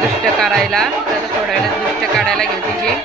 दृष्ट करायला. तर थोड्या वेळात दृष्ट काढायला घेऊ तिची.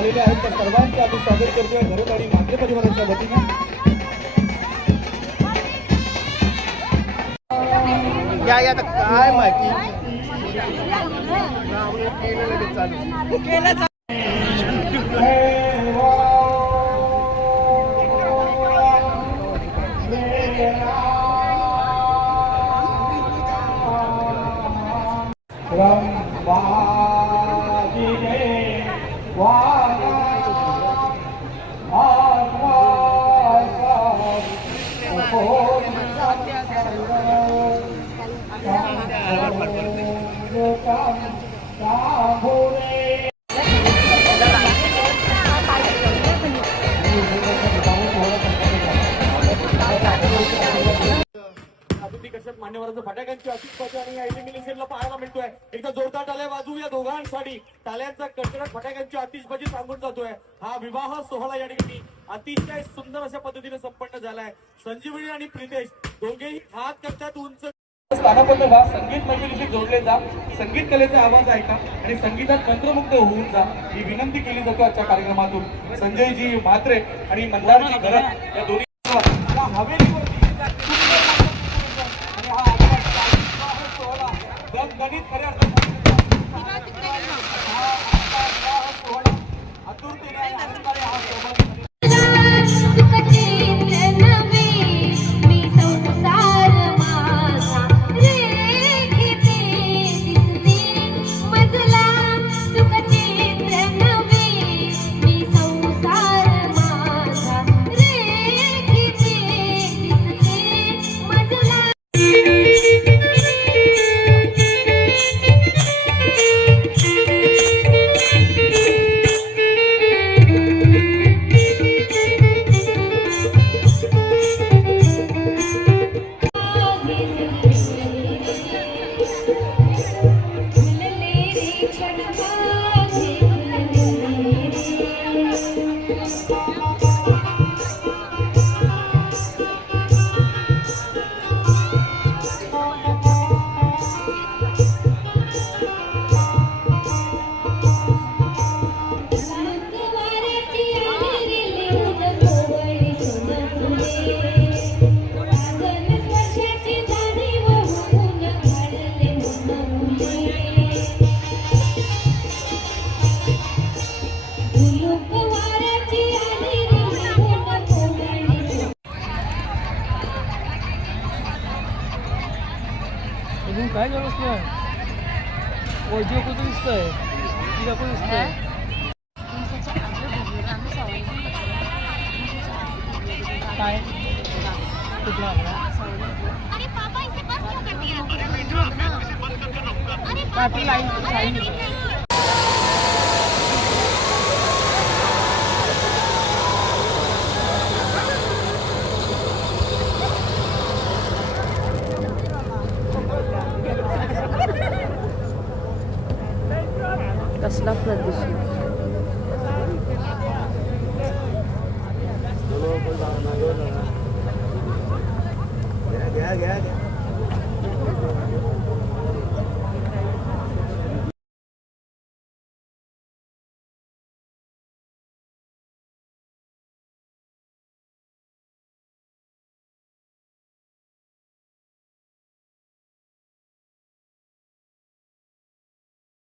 आलेले आहेत त्या सर्वांचे आम्ही स्वागत करतोय घरोघरी आणि मात्र परिवाराच्या वतीने। या काय माहिती आदिती कश्यप मान्यवरांचं फटाक्यांची अतिशबाजी आणि या इलिमिनेशनला पाहायला मिळतोय. एकदा जोरदार टाळ्या वाजू या दोघांसाठी. टाळ्यांचा कडकडाट फटाक्यांची आतिषबाजी सांगून जातोय. हा विवाह सोहळा या ठिकाणी अतिशय सुंदर अशा पद्धतीने संपन्न झालाय. संजीवनी आणि प्रितेश दोघेही हात करतात उंच स्थानापन्न व्हा. संगीत मैफिलीशी जोडले जा. संगीत कलेचा आवाज ऐका आणि संगीतात मंत्रमुग्ध होऊन जा ही विनंती केली जाते आजच्या कार्यक्रमातून. संजयजी म्हात्रे आणि मंदारजी घरत या दोन्ही हवेलीवरती आणि हा विवाह सोहळा गणित खऱ्या अर्थाने आतुरतेने आणि आनंदाने हा सहभागी काय व्यवस्था ओझी कुठं दिसतंय तिला पण दिसतंय काय कुठला आपली लाईन कसला प्रदूषण